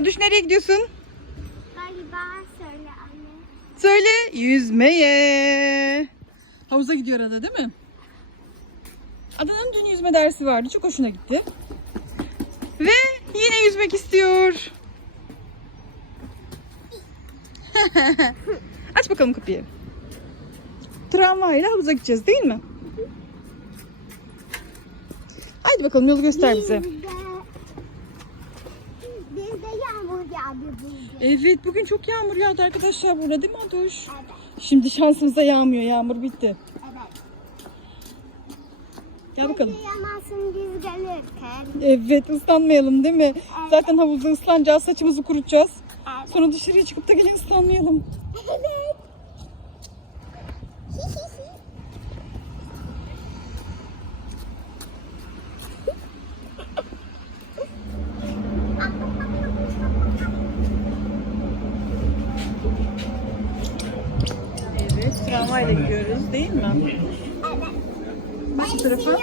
Aduş nereye gidiyorsun? Galiba söyle anne. Söyle yüzmeye. Havuza gidiyor Ada değil mi? Ada'nın dün yüzme dersi vardı. Çok hoşuna gitti. Ve yine yüzmek istiyor. Aç bakalım kapıyı. Tramvayla havuza gideceğiz değil mi? Haydi bakalım yolu göster bize. Yağmur bugün. Evet bugün çok yağmur yağdı arkadaşlar burada değil mi Aduş? Evet. Şimdi şansımıza yağmıyor. Yağmur bitti. Evet. Gel bakalım. Bizi yamazsın biz gelirken. Evet ıslanmayalım değil mi? Zaten havuzda ıslanacağız, saçımızı kurutacağız. Evet. Sonra dışarıya çıkıp da gene ıslanmayalım. Evet. Evet, gidiyoruz değil mi? Bak bu tarafa. Ama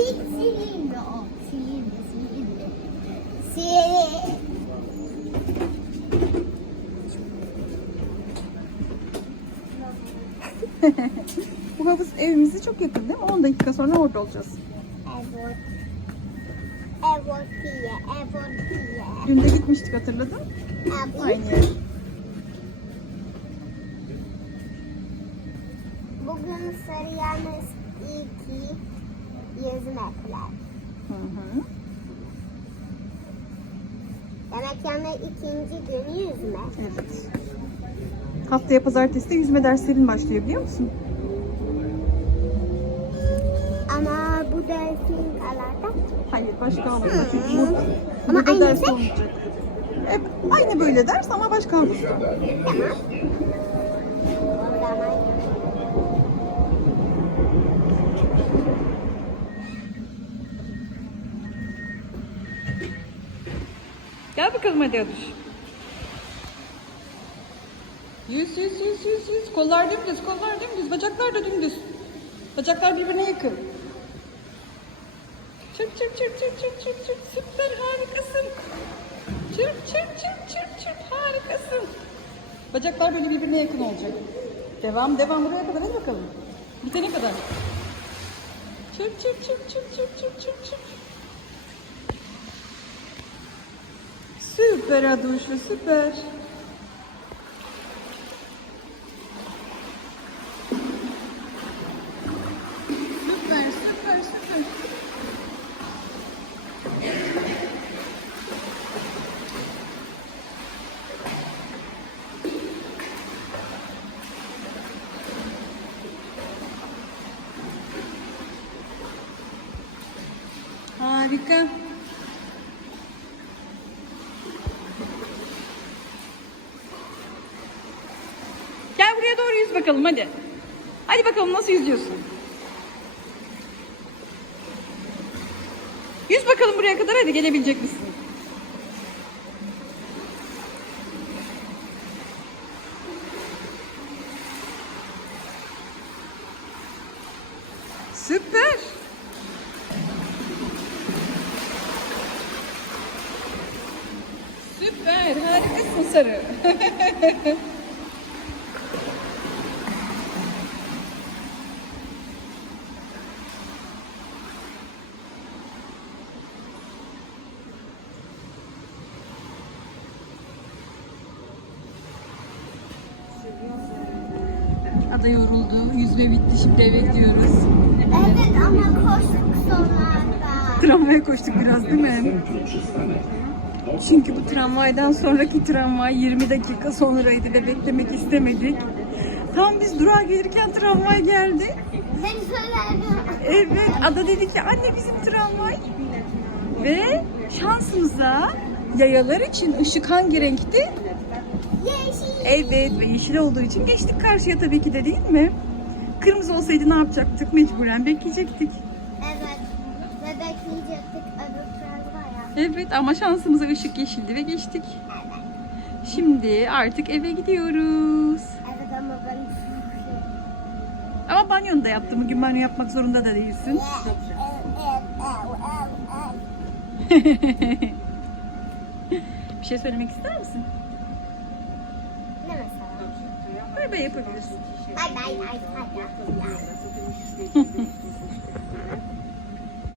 hiç silinmiyor. Silinmiyor, silinmiyor. Sil. Bu havuz evimize çok yakın değil mi? 10 dakika sonra orada olacağız. Evet. Evet diye, evet diye. Dün de gitmiştik hatırladın? Evet. Aynı yer. Bugün Sarıyer'imiz iki yüzmekler. Hı hı. Demek yani ikinci gün yüzme. Evet. Haftaya pazartesi de yüzme derslerin başlıyor biliyor musun? Ama bu dersin alanda. Hayır başka havuzda çünkü burada, Ama burada aynı ders şey. olmayacak. Evet, aynı böyle ders ama başka havuzda. Tamam. Gel bakalım hadi Aduş. Yüz yüz yüz yüz yüz. Kollar dümdüz, kollar dümdüz. Bacaklar da dümdüz. Bacaklar birbirine yakın. Çırp çırp çırp çırp çırp çırp çırp. Süper harikasın. Çırp çırp çırp çırp çırp harikasın. Bacaklar böyle birbirine yakın olacak. Devam devam buraya kadar hadi bakalım. Bitene kadar. Çırp çırp çırp çırp çırp çırp çırp çırp. Süper Aduşu süper. Süper süper süper. Harika. Yüz bakalım hadi. Hadi bakalım nasıl yüzüyorsun. Yüz bakalım buraya kadar hadi gelebilecek misin? Süper. Süper, harikasın sarı. Ada yoruldu. Yüzme bitti. Şimdi eve gidiyoruz. Evet ama koştuk sonlarda. Tramvaya koştuk biraz değil mi? Çünkü bu tramvaydan sonraki tramvay 20 dakika sonraydı ve beklemek istemedik. Tam biz durağa gelirken tramvay geldi. Ben söyledim. Evet, Ada dedi ki anne bizim tramvay. Ve şansımıza yayalar için ışık hangi renkti? Evet ve yeşil olduğu için geçtik karşıya tabii ki de değil mi? Kırmızı olsaydı ne yapacaktık? Mecburen bekleyecektik. Evet. Ve bekleyecektik öbür tramvaya. Evet ama şansımıza ışık yeşildi ve geçtik. Şimdi artık eve gidiyoruz. Evet ama ben Ama banyonu da yaptım. Bugün banyo yapmak zorunda da değilsin. Bir şey söylemek ister misin? ne mesela? Bay bay yapabilirsin. Bay.